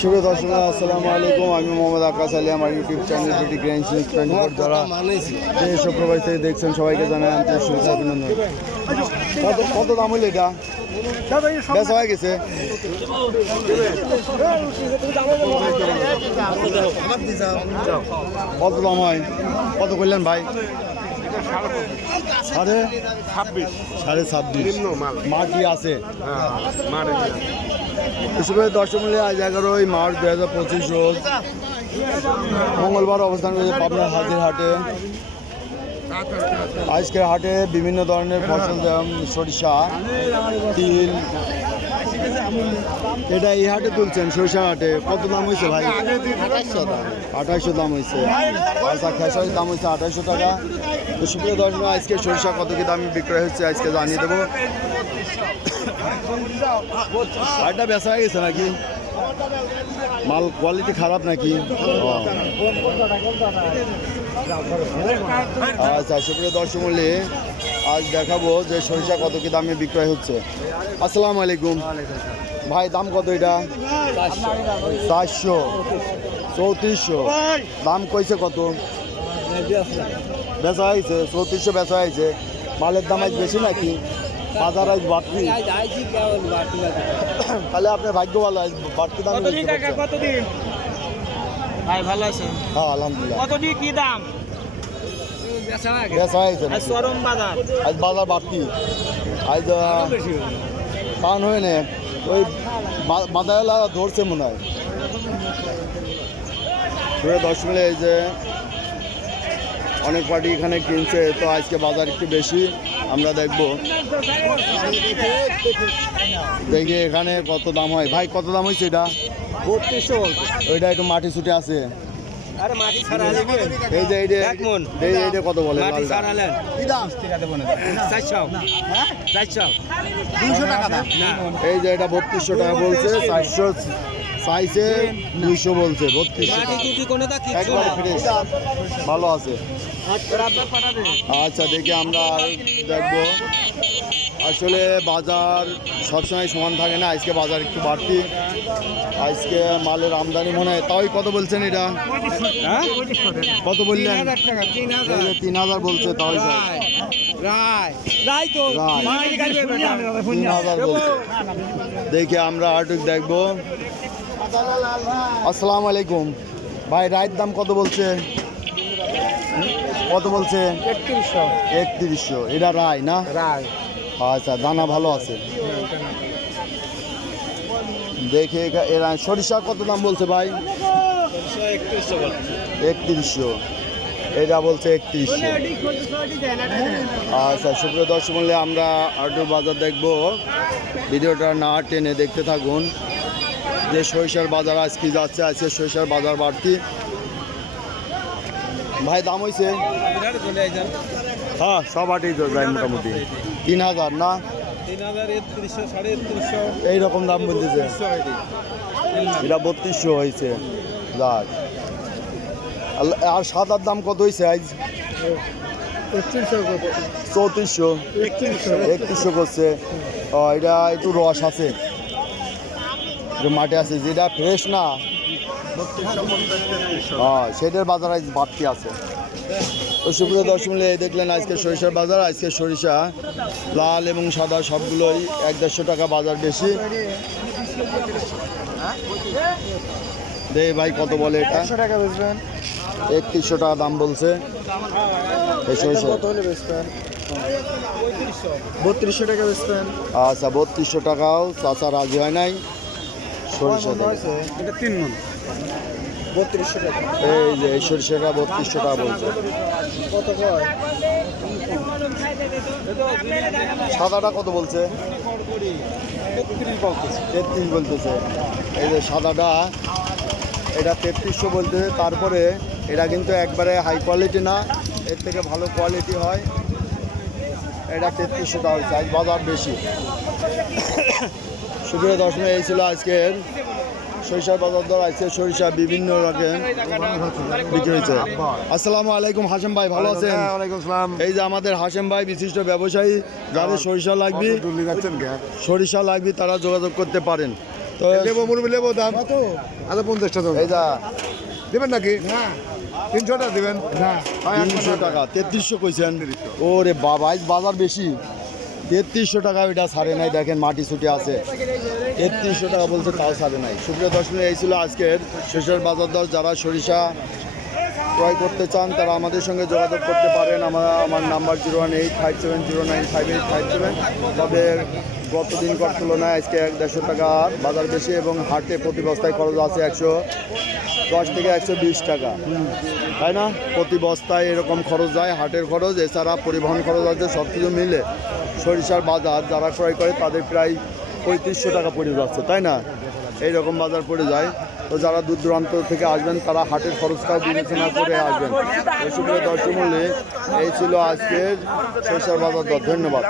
শুভ দর্শক আসসালামু আলাইকুম, আমি মোহাম্মদ আকাশ আলী। আমার ইউটিউব চ্যানেল বিডি গ্র্যান্ড যারা দেশ ও প্রবাস থেকে দেখছেন সবাইকে জানাই আন্তরিক শুভেচ্ছা অভিনন্দন। কত দাম হইল এটা? বেচা হয়ে গেছে? কত দাম হয়? কত করলেন ভাই? 26.5 মাটি আছে। দর্শক মূল্যে আজ 11ই মার্চ 2025 রোজ মঙ্গলবার অবস্থান করেছে পাবনার হাজির হাটে। আজকের হাটে বিভিন্ন ধরনের ফসল যেমন সরিষা, তিল, এটা এই হাটে তুলছেন সরিষা হাটে। কত দাম হয়েছে ভাই? 2800 দাম হয়েছে। আচ্ছা, খেসারির দাম হয়েছে 2800 টাকা। তো সুপ্রিয় দর্শক, আজকে সরিষা কত কি দামে বিক্রয় হচ্ছে আজকে জানিয়ে দেবো। হাটটা বেচা হয়ে গেছে নাকি? মাল কোয়ালিটি খারাপ নাকি? আচ্ছা, সুপ্রিয় দর্শক মূল্যে আজ দেখাবো যে সরিষা কত কি দামে বিক্রয় হচ্ছে। আসসালামু আলাইকুম ভাই, দাম কত এটা? 400, 3400 দাম কইছে। কত বেচা হয়েছে? 3400 বেচা হয়েছে। মালের দাম আজ বেশি নাকি? বাজার আজ বাড়তি, তাহলে আপনার ভাগ্য ভালো, আজ বাড়তি দাম। ভাই ভালো আছেন? হ্যাঁ আলহামদুলিল্লাহ। কত দিয়ে কি দাম? বেচা হয়েছে চরম বাজার, আজ বাজার বাড়তি। আজ কারণ হয় না, ওই বাজারওয়ালা ধরছে মনে হয়। 10 মিলে এই যে অনেক পার্টি এখানে কিনছে, তো আজকে বাজার একটু বেশি। আমরা দেখবো, দেখি এখানে কত দাম হয়। ভাই কত দাম হয়েছে এটা? 3200। ওইটা একটু মাটি ছুটে আছে। আরে মাটি ছাড়ালেন এই যে এইটা এক মন। এইটা কত বলে? মাটি ছাড়ালেন কি দাম? 400। 400 200 টাকা দাম না। এই যে এটা 3200 টাকা বলছে, 400 চাইছে, 200 বলছে। 3200 মাটি টুটি কোনে দা কিছু একবারে না, ফ্রেশ, ভালো আছে। আচ্ছা, দেখি আমরা দেখবো। আসলে বাজার সবসময় সমান থাকে না, আজকে বাজার একটু বাড়তি। আজকে মালের আমদানি মনে হয়। তাই কত বলছেন এটা? কত বললেন? 3000 বলছে। তাই 3000 বলছে। দেখি আমরা আটুক দেখবো। আসসালামু আলাইকুম ভাই, রায়ের দাম কত বলছে? কত বলছে? 3100। এটা রায় না? আচ্ছা, দানা ভালো আছে। দেখে এরা সরিষা কত দাম বলছে ভাই? 3100। এটা বলছে 3100। আচ্ছা, সুপ্রিয় দর্শক মূল্যে আমরা আটুর বাজার দেখবো। ভিডিওটা না টেনে দেখতে থাকুন যে সরিষার বাজার আজ কি যাচ্ছে। আজকে সরিষার বাজার বাড়তি। ভাই দাম হয়েছে? হ্যাঁ, সব হাটেই তো যায় মোটামুটি। 3000 না? 3100 এইরকম দাম বলতেছে। এটা 3200 হয়েছে। যাক, আর সাদার দাম কত হয়েছে আজ? 3400, 3100 করছে। এটা একটু রস আছে, মাঠে আছে, যেটা ফ্রেশ না সেটার বাজার আজ বাড়তি আছে। তো সুপ্রিয় দর্শক মূল্যে দেখলেন আজকে সরিষার বাজার। আজকে সরিষা লাল এবং সাদা সবগুলোই 150 টাকা বাজার বেশি। দে ভাই কত বলে এটা? 3100 টাকা দাম বলছে। এই সরিষা 3200 টাকা বেচবেন। আচ্ছা, 3200 টাকাও চাচা রাজি হয় নাই সরিষা। এটা 3 মণ 3200 টাকা। এই যে এই সরিষাটা 3200 টাকা বলছে। কত কয়? সাদাটা কত বলছে? 33 বলতেছে। এই যে সাদাটা, এটা 3300 বলতেছে। তারপরে এটা কিন্তু একবারে হাই কোয়ালিটি না, এর থেকে ভালো কোয়ালিটি হয়। এটা 3300 টাকা হয়েছে। আজ বাজার বেশি। সুপ্রিয় দর্শক, এই ছিল আজকের সরিষার বাজার দর। আজকে সরিষা বিভিন্ন রকম বিক্রি হয়েছে। আসসালামু আলাইকুম হাশেম ভাই, ভালো আছেন? এই যে আমাদের হাশেম ভাই বিশিষ্ট ব্যবসায়ী, যাদের সরিষা লাগবে তারা যোগাযোগ করতে পারেন। তো লেবু মুরবি লেবু দাম কত? আচ্ছা 50টা দাম এই যা দেবেন নাকি? না 300টা দেবেন না 300 টাকা 3300 কইছেন। ওরে বাবা আজ বাজার বেশি, 3300 টাকা এটা ছাড়ে নাই। দেখেন মাটি ছুটে আছে, 3300 টাকা বলছে তাও ছাড়ে নাই। সুপ্রিয় দর্শক, এই ছিল আজকের সরিষার বাজার দর। যারা সরিষা ক্রয় করতে চান তারা আমাদের সঙ্গে যোগাযোগ করতে পারেন। আমার নাম্বার 01857095857। তবে গত দিনকার তুলনায় আজকে 150 টাকার বাজার বেশি এবং হাটে প্রতি বস্তায় খরচ আছে 110 থেকে 120 টাকা, তাই না? প্রতি বস্তায় এরকম খরচ যায়, হাটের খরচ, এছাড়া পরিবহন খরচ আছে। সব কিছু মিলে সরিষার বাজার যারা ক্রয় করে তাদের প্রায় 3500 টাকা পড়ে যাচ্ছে, তাই না? এইরকম বাজার পড়ে যায়। তো যারা দূর দূরান্ত থেকে আসবেন তারা হাটের খরচটাও বিবেচনা করে আসবেন। সুপ্রিয় দর্শক মূল্যে এই ছিল আজকের সরিষার বাজার দর। ধন্যবাদ।